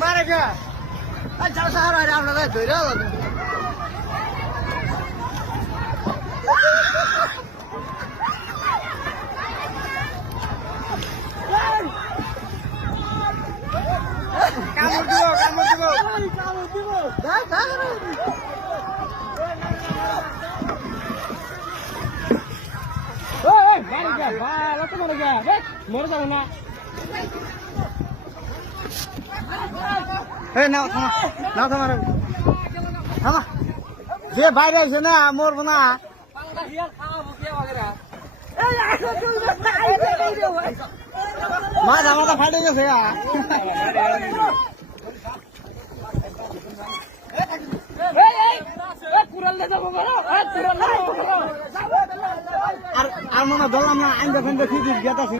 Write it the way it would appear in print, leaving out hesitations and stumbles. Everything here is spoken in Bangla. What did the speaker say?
মারে কে আচ্ছা সাহারা রে আমরা ধরে কামড় দিব মরে যাবে না থামা যে বাইরে আছে না মরবো না মাথা মাথা ফাটে গেছে আর মনে ধরলাম না আইন দেখেন দেখি গেতাছি